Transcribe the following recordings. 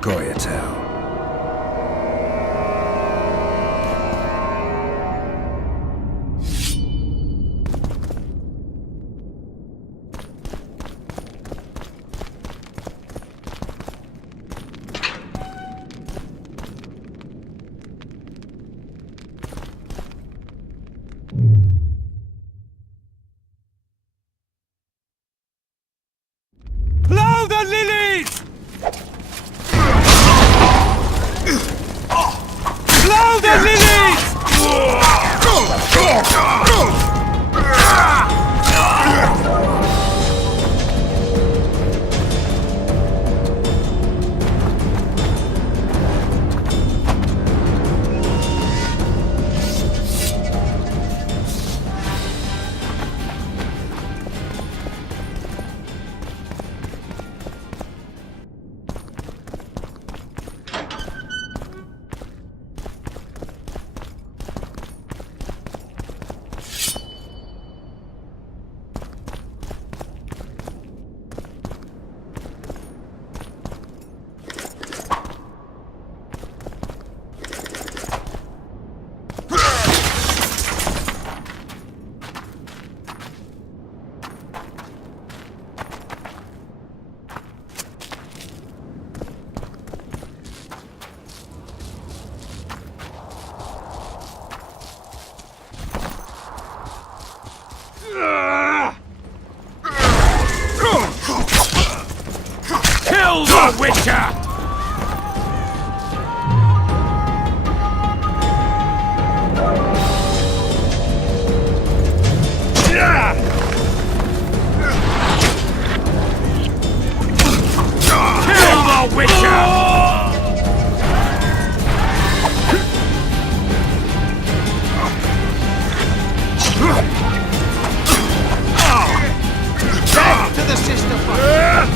Goyatel. Blow the lilies! Blow the lilies! Kill the Witcher! Kill the Witcher! Back to the sister fight!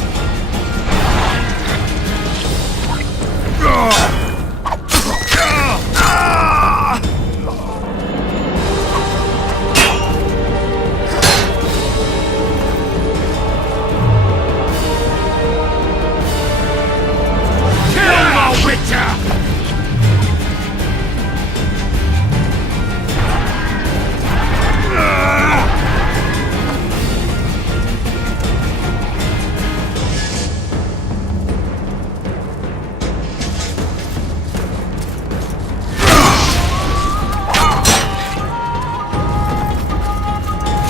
Kill the Witcher!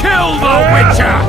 Kill the Witcher!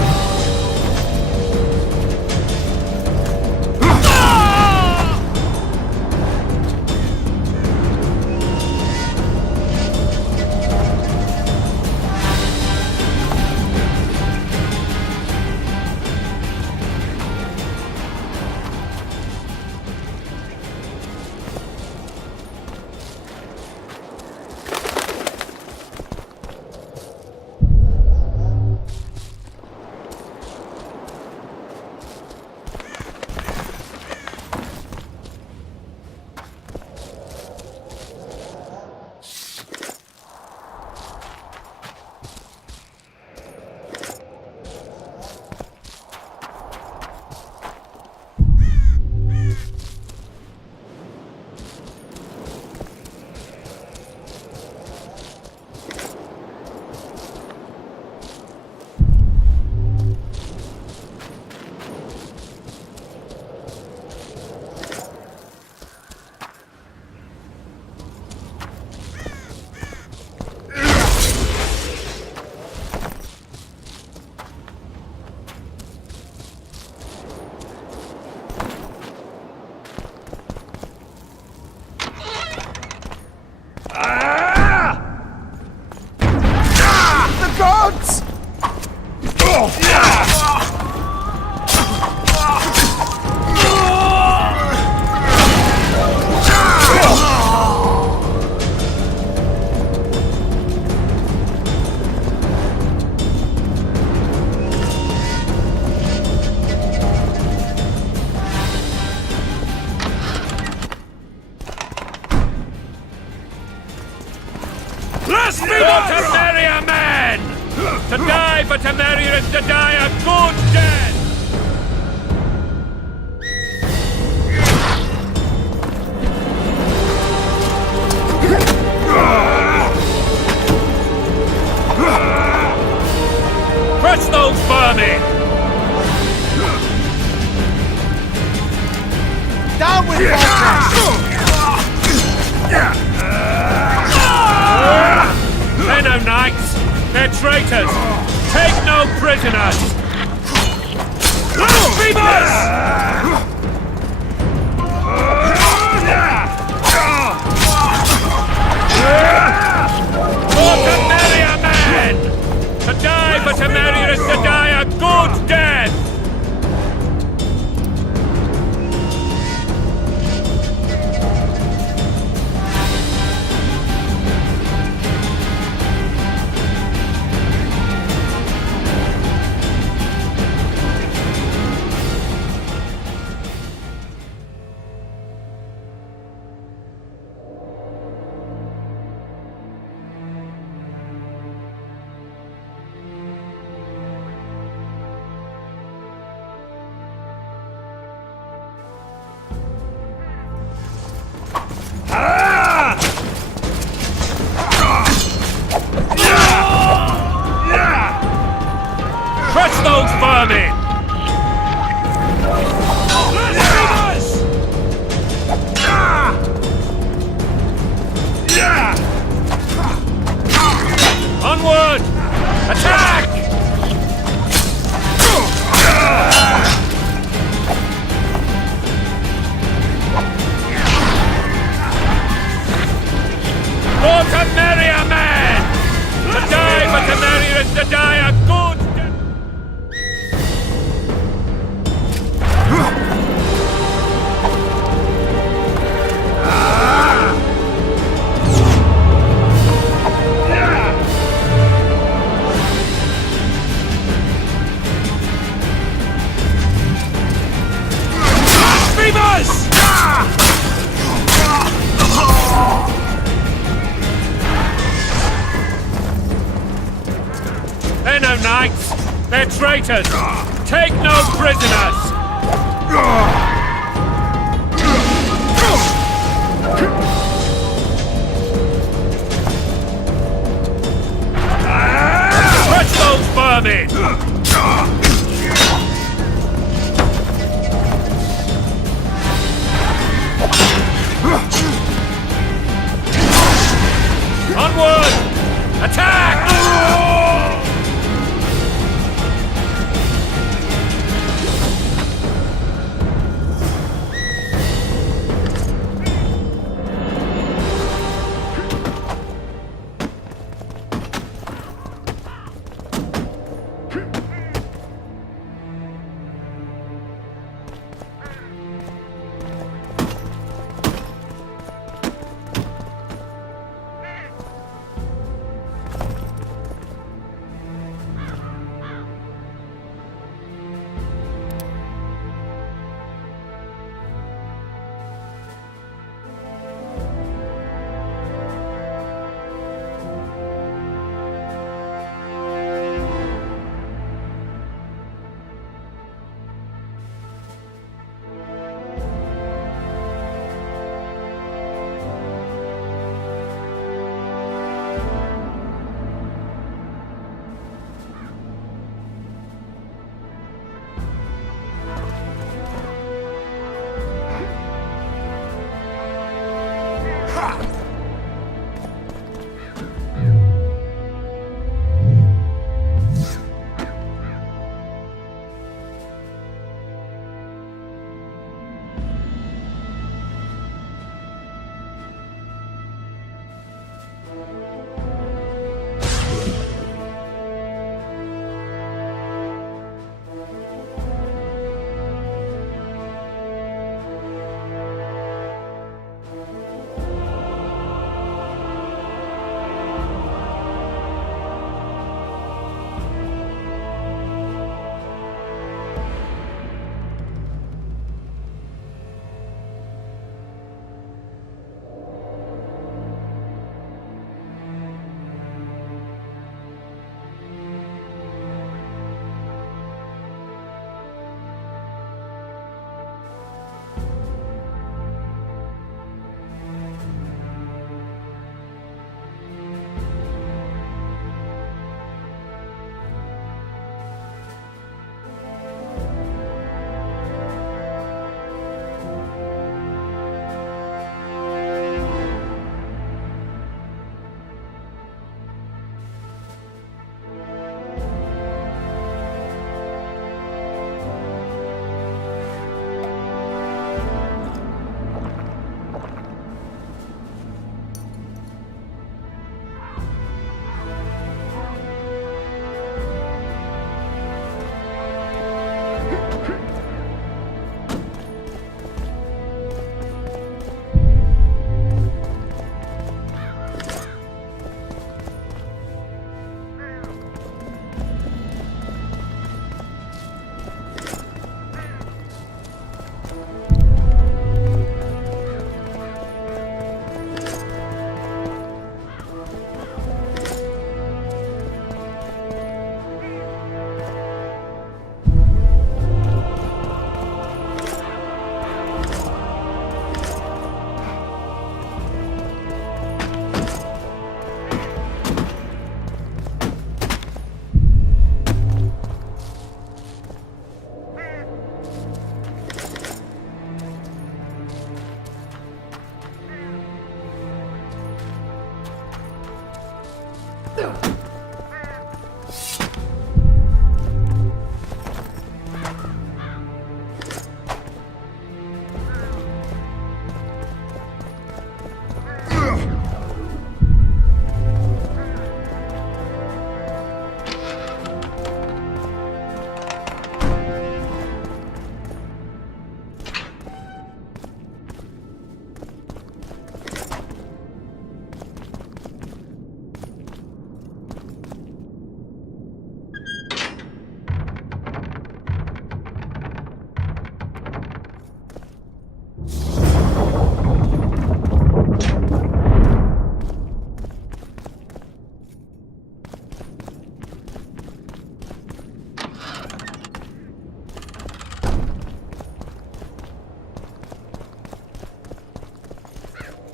The gods! Bless me, Temeria man! To die for Temeria is to die a good death! Down with Volkers! They're no knights! They're traitors! Take no prisoners! Blasphemers! For Temeria, men! To die for Temeria is to die a good death! Crush those vermin! Blasphemers! Onward! Attack! For Temeria, man! To die for Temeria is to die a good death! Blasphemers! They're no knights! They're traitors! Take no prisoners! Crush those vermin! Onward! Attack!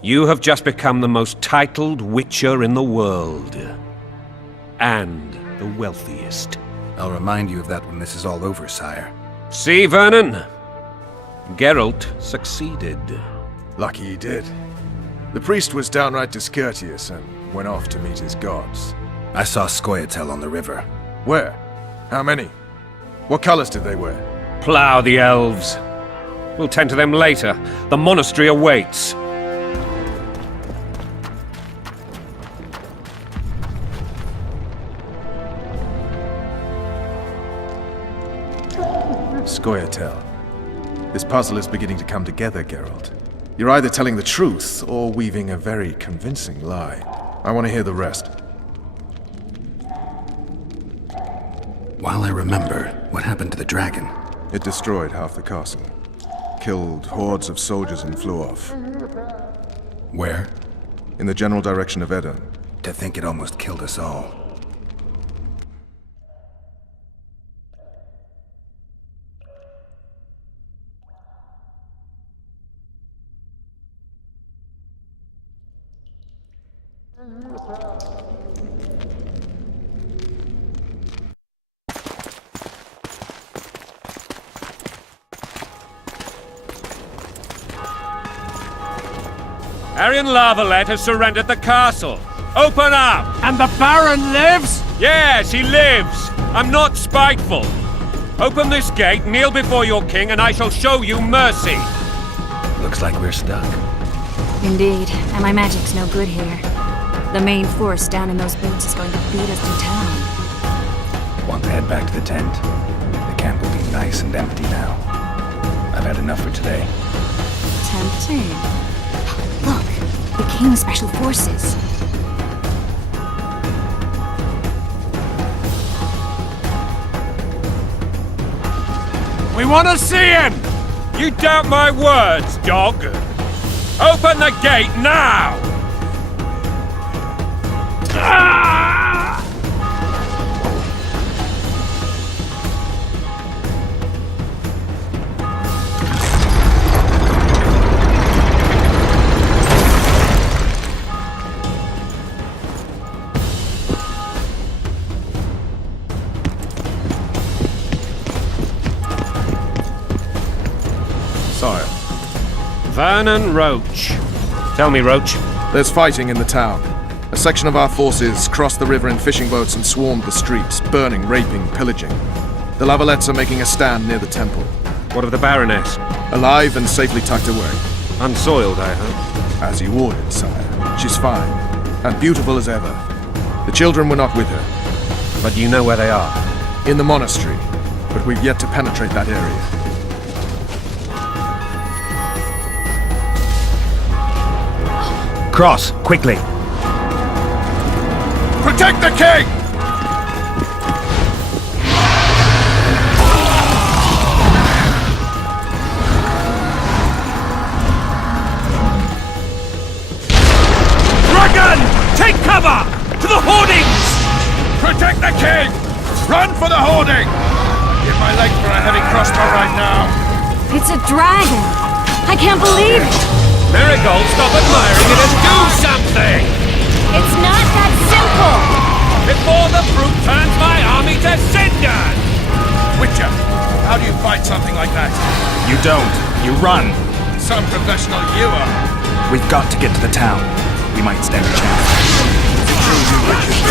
You have just become the most titled witcher in the world. And the wealthiest. I'll remind you of that when this is all over, sire. See, Vernon? Geralt succeeded. Lucky he did. The priest was downright discourteous and went off to meet his gods. I saw Scoia'tael on the river. Where? How many? What colors did they wear? Plough the elves. We'll tend to them later. The monastery awaits. Scoia'tael. This puzzle is beginning to come together, Geralt. You're either telling the truth or weaving a very convincing lie. I want to hear the rest. While I remember, what happened to the dragon? It destroyed half the castle. Killed hordes of soldiers and flew off. Where? In the general direction of Edda. To think it almost killed us all. Arian Lavalette has surrendered the castle. Open up! And the Baron lives? Yes, he lives. I'm not spiteful. Open this gate, kneel before your king, and I shall show you mercy. Looks like we're stuck. Indeed, and my magic's no good here. The main force down in those boats is going to beat us to town. Want to head back to the tent? The camp will be nice and empty now. I've had enough for today. Tempting. Look, the King's Special Forces. We want to see him! You doubt my words, dog? Open the gate now! Sire. Vernon Roach. Tell me, Roach. There's fighting in the town. A section of our forces crossed the river in fishing boats and swarmed the streets, burning, raping, pillaging. The Lavalettes are making a stand near the temple. What of the Baroness? Alive and safely tucked away. Unsoiled, I hope. As you ordered, sire. She's fine, and beautiful as ever. The children were not with her. But you know where they are? In the monastery, but we've yet to penetrate that area. Cross, quickly. Protect the king! Dragon! Take cover! To the hoardings! Protect the king! Run for the hoarding! Give my leg for a heavy crossbow right now. It's a dragon! I can't believe it! Marigold, stop admiring it and do something! It's not that simple! Before the fruit turns my army to cinders! Witcher, how do you fight something like that? You don't. You run. Some professional you are. We've got to get to the town. We might stand a chance. Is it true, you witches.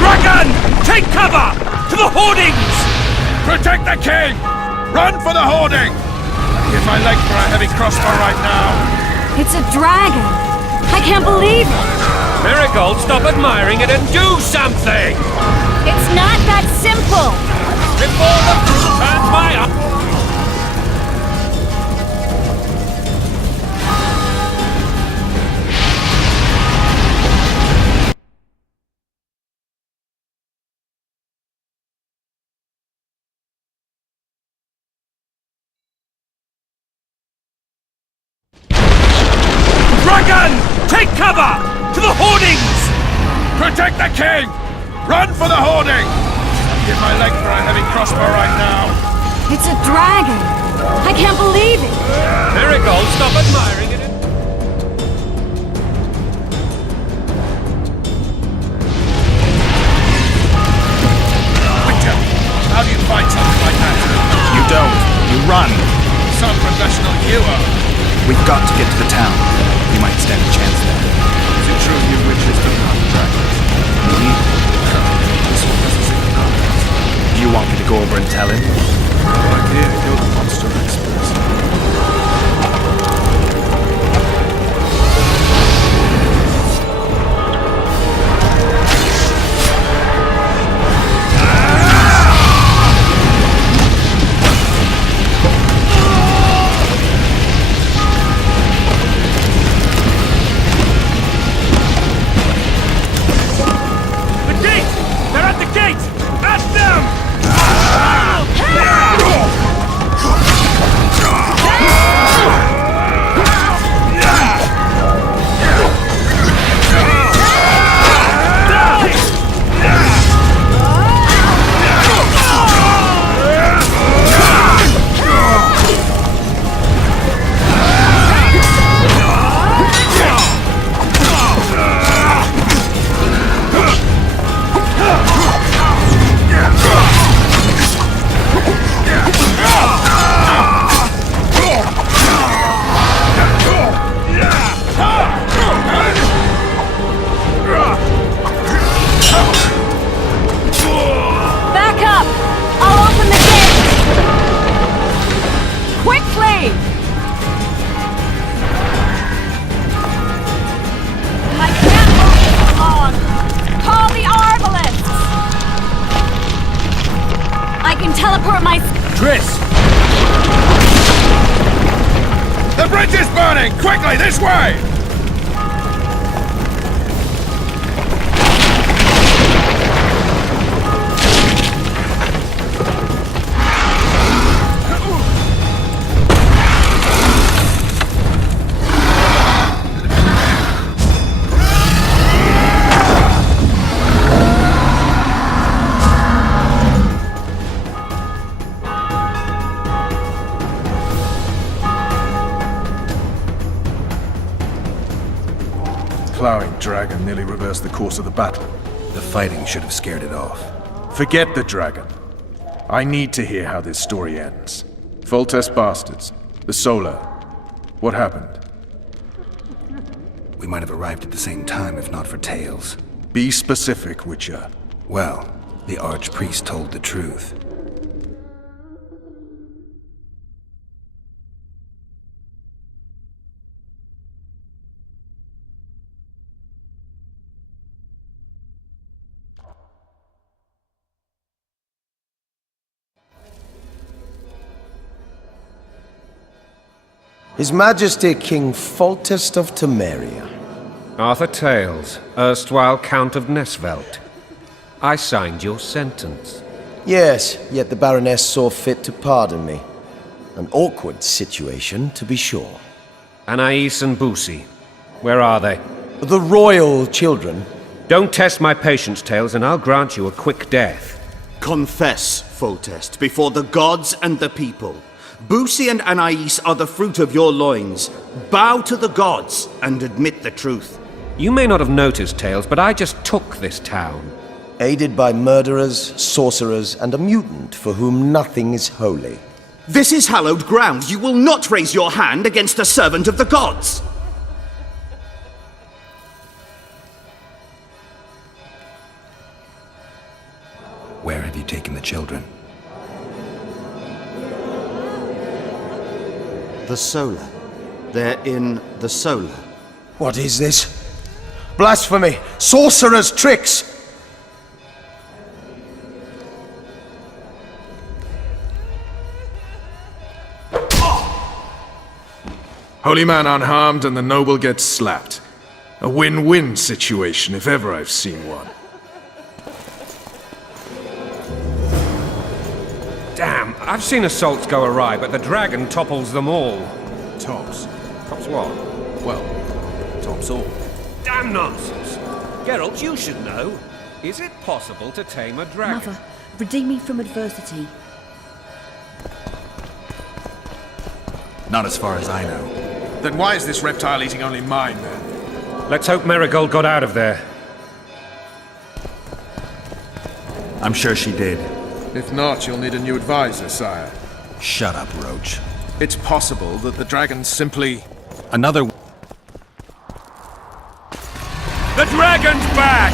Dragon! Take cover! To the hoardings! Protect the king! Run for the hoarding! Give my leg for a heavy crossbow right now. It's a dragon! I can't believe it! Marigold, stop admiring it and do something! It's not that simple! Before the fruit turns my eye! Dragon! Take cover! To the hoardings! Protect the king! Run for the hoarding! Give my leg for a heavy crossbow right now. It's a dragon! I can't believe it! Marigold, stop admiring it. Witcher, how do you fight something like that? You don't. You run. Some professional you are. We've got to get to the town. We might stand a chance there. Is it true you witches can hunt dragons? This one doesn't seem to know. Do you want me to go over and tell him? No idea, you're the monster expert. Teleport my... Triss! The bridge is burning! Quickly, this way! Plowing dragon nearly reversed the course of the battle. The fighting should have scared it off. Forget the dragon. I need to hear how this story ends. Foltest bastards. The Solar. What happened? We might have arrived at the same time if not for Tails. Be specific, Witcher. Well, the Archpriest told the truth. His Majesty King Foltest of Temeria. Arthur Tales, erstwhile Count of Nesvelt. I signed your sentence. Yes, yet the Baroness saw fit to pardon me. An awkward situation, to be sure. Anais and Boussy, where are they? The royal children. Don't test my patience, Tales, and I'll grant you a quick death. Confess, Foltest, before the gods and the people. Boussy and Anais are the fruit of your loins. Bow to the gods and admit the truth. You may not have noticed, Tales, but I just took this town. Aided by murderers, sorcerers, and a mutant for whom nothing is holy. This is hallowed ground. You will not raise your hand against a servant of the gods. Where have you taken the children? The Solar. They're in the Solar. What is this? Blasphemy! Sorcerer's tricks! Holy man unharmed and the noble gets slapped. A win-win situation if ever I've seen one. Damn, I've seen assaults go awry, but the dragon topples them all. Tops. Tops what? Well, tops all. Damn nonsense! Geralt, you should know. Is it possible to tame a dragon? Mother, redeem me from adversity. Not as far as I know. Then why is this reptile eating only mine, then? Let's hope Marigold got out of there. I'm sure she did. If not, you'll need a new advisor, sire. Shut up, Roach. It's possible that the dragon simply... Another... The dragon's back!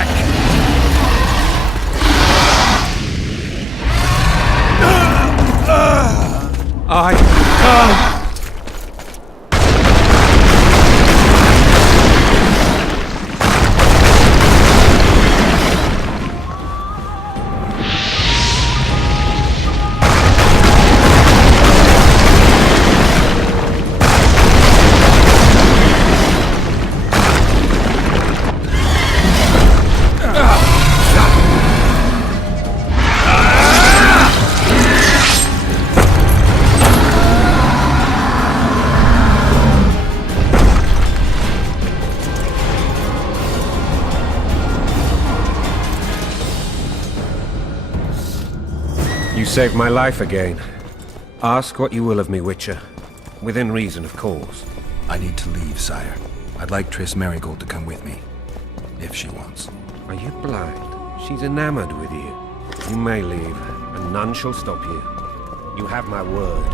You saved my life again. Ask what you will of me, Witcher. Within reason, of course. I need to leave, sire. I'd like Triss Marigold to come with me. If she wants. Are you blind? She's enamored with you. You may leave, and none shall stop you. You have my word.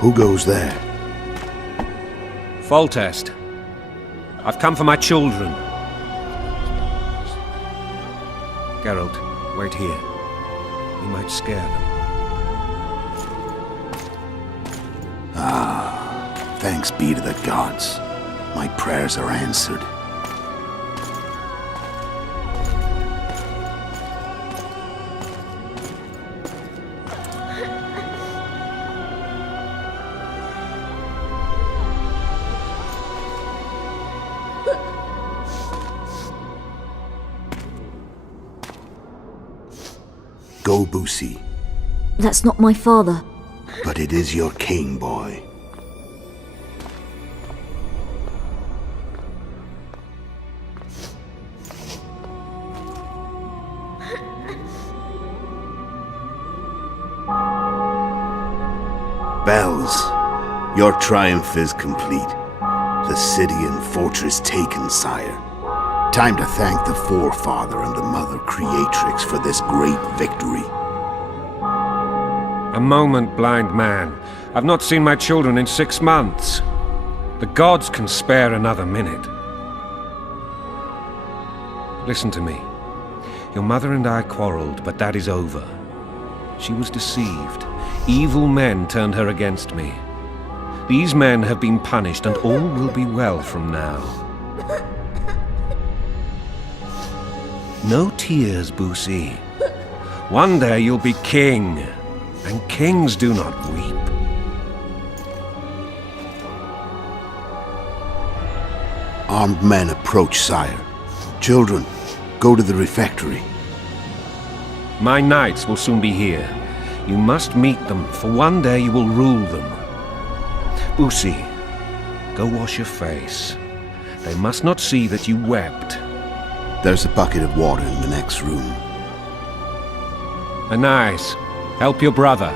Who goes there? Foltest. I've come for my children. Geralt, wait here. You might scare them. Thanks be to the gods. My prayers are answered. Go, Boussy. That's not my father. But it is your king, boy. Bells, your triumph is complete. The city and fortress taken, sire. Time to thank the forefather and the mother creatrix for this great victory. A moment, blind man. I've not seen my children in 6 months. The gods can spare another minute. Listen to me. Your mother and I quarreled, but that is over. She was deceived. Evil men turned her against me. These men have been punished, and all will be well from now. No tears, Boosie. One day you'll be king, and kings do not weep. Armed men approach, sire. Children, go to the refectory. My knights will soon be here. You must meet them, for one day you will rule them. Boosie, go wash your face. They must not see that you wept. There's a bucket of water in the next room. Anais, help your brother.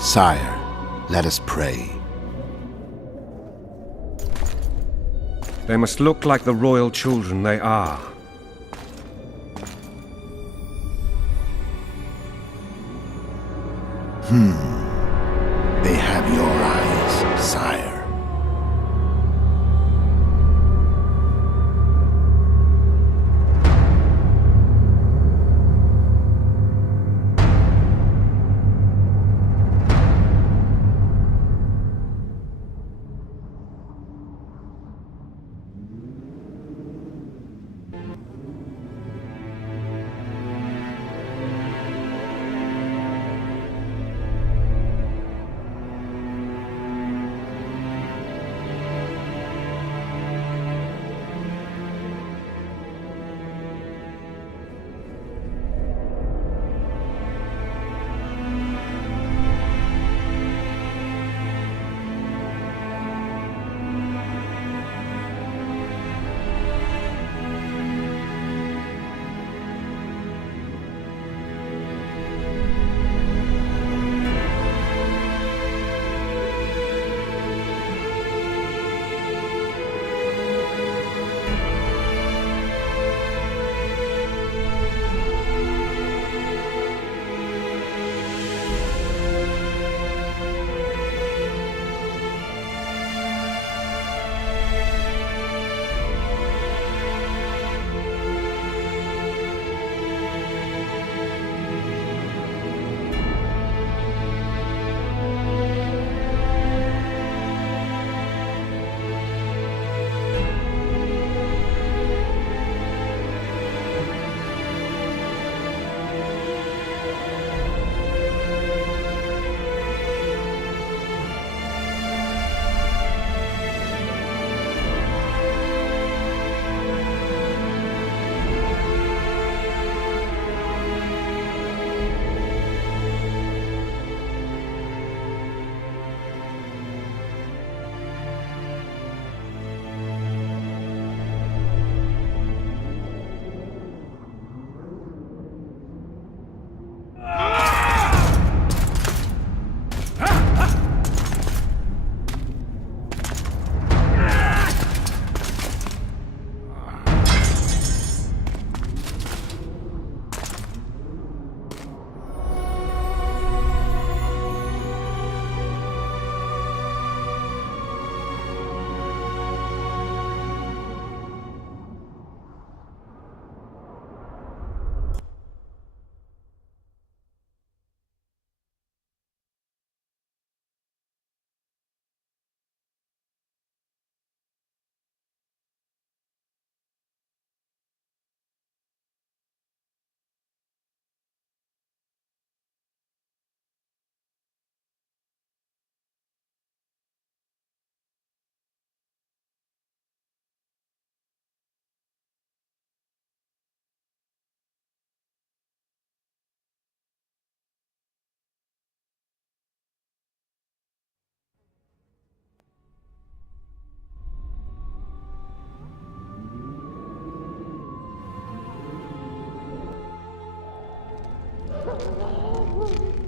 Sire, let us pray. They must look like the royal children they are. They have your eyes, sire.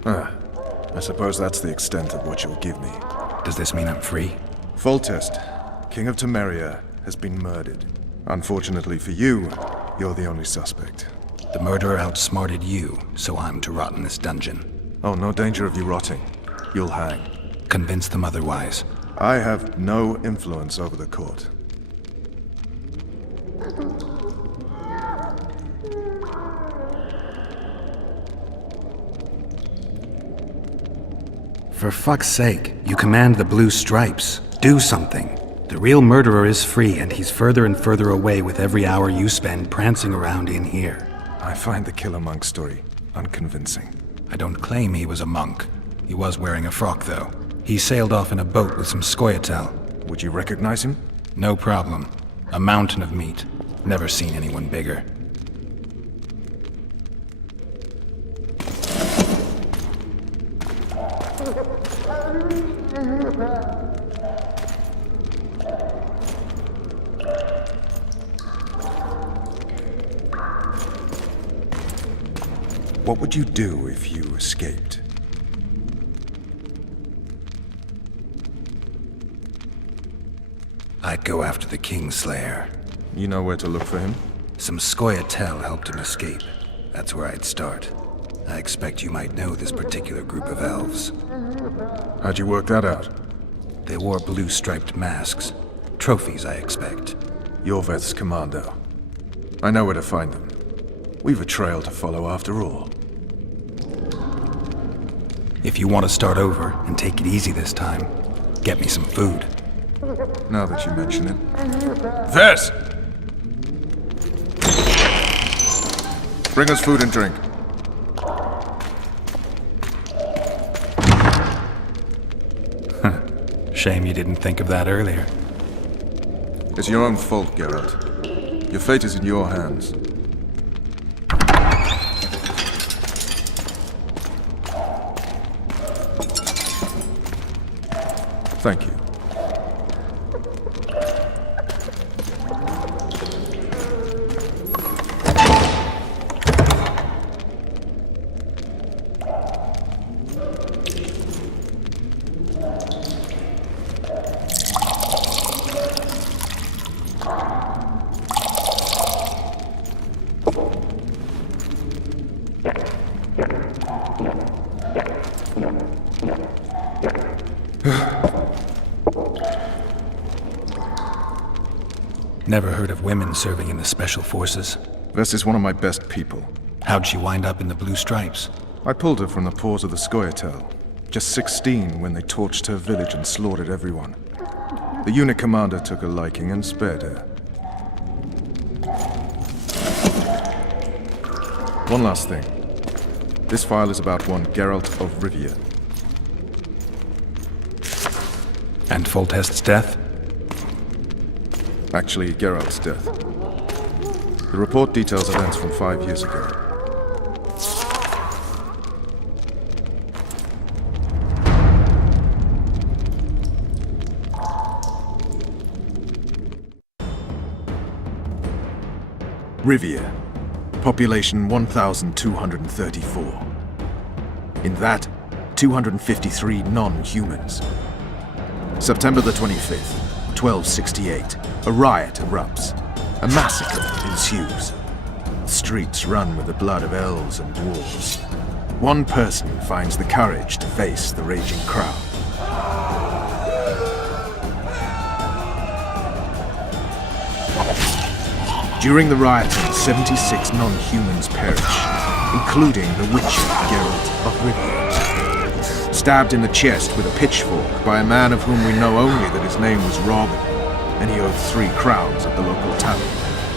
I suppose that's the extent of what you'll give me. Does this mean I'm free? Foltest, King of Temeria, has been murdered. Unfortunately for you, you're the only suspect. The murderer outsmarted you, so I'm to rot in this dungeon. Oh, no danger of you rotting. You'll hang. Convince them otherwise. I have no influence over the court. For fuck's sake, you command the blue stripes. Do something. The real murderer is free, and he's further and further away with every hour you spend prancing around in here. I find the killer monk story unconvincing. I don't claim he was a monk. He was wearing a frock, though. He sailed off in a boat with some Scoia'tael. Would you recognize him? No problem. A mountain of meat. Never seen anyone bigger. What would you do if you escaped? I'd go after the Kingslayer. You know where to look for him? Some Scoia'tael helped him escape. That's where I'd start. I expect you might know this particular group of elves. How'd you work that out? They wore blue-striped masks. Trophies, I expect. Yorveth's commando. I know where to find them. We've a trail to follow after all. If you want to start over and take it easy this time, get me some food. Now that you mention it. Vess! Bring us food and drink. Shame you didn't think of that earlier. It's your own fault, Geralt. Your fate is in your hands. Thank you. Never heard of women serving in the Special Forces. Vess is one of my best people. How'd she wind up in the Blue Stripes? I pulled her from the paws of the Scoia'tael. Just 16 when they torched her village and slaughtered everyone. The unit commander took a liking and spared her. One last thing. This file is about one Geralt of Rivia. And Foltest's death? Actually, Geralt's death. The report details events from 5 years ago. Rivia. Population 1,234. In that, 253 non-humans. September the 25th, 1268. A riot erupts. A massacre ensues. The streets run with the blood of elves and dwarves. One person finds the courage to face the raging crowd. During the rioting, 76 non-humans perish, including the witcher Geralt of Rivia. Stabbed in the chest with a pitchfork by a man of whom we know only that his name was Robin, and he owed 3 crowns at the local tavern.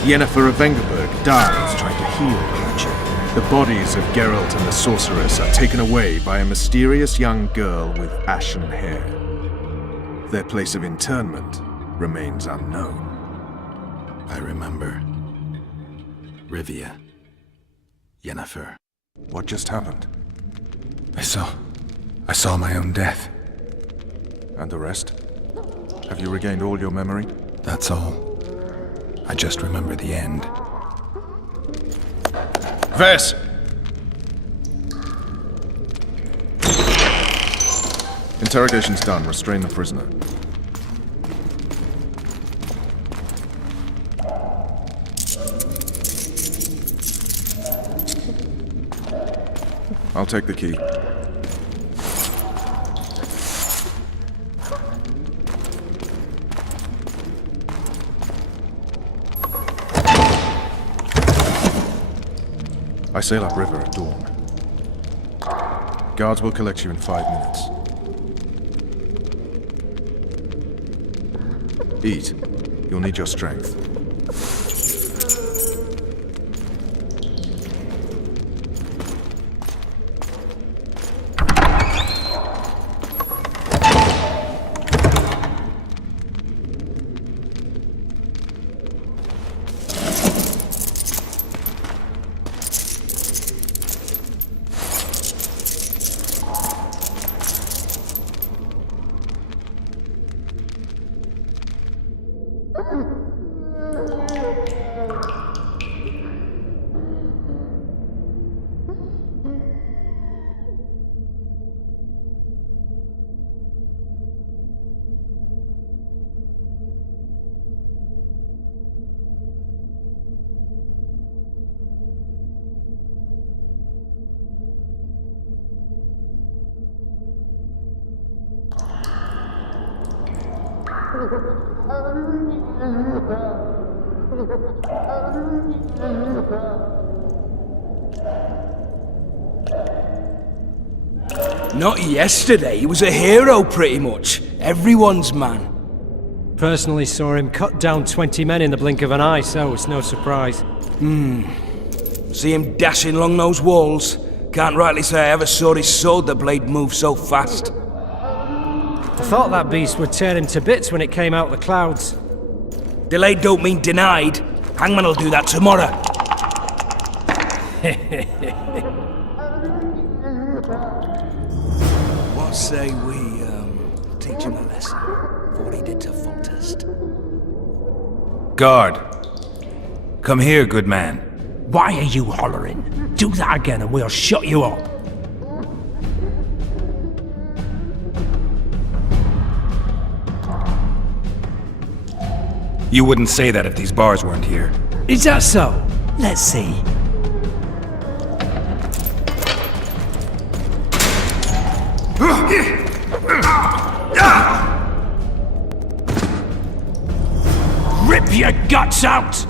Yennefer of Vengerberg dies trying to heal the witcher. The bodies of Geralt and the sorceress are taken away by a mysterious young girl with ashen hair. Their place of interment remains unknown. I remember. Rivia. Yennefer. What just happened? I saw my own death. And the rest? Have you regained all your memory? That's all. I just remember the end. Vess! Interrogation's done. Restrain the prisoner. I'll take the key. I sail upriver at dawn. Guards will collect you in 5 minutes. Eat. You'll need your strength. Not yesterday, he was a hero pretty much. Everyone's man. Personally saw him cut down 20 men in the blink of an eye, so it's no surprise. See him dashing along those walls? Can't rightly say I ever saw his sword the blade move so fast. I thought that beast would tear him to bits when it came out of the clouds. Delayed don't mean denied. Hangman will do that tomorrow. What say we, teach him a lesson for what he did to Foltest? Guard. Come here, good man. Why are you hollering? Do that again and we'll shut you up. You wouldn't say that if these bars weren't here. Is that so? Let's see. Rip your guts out!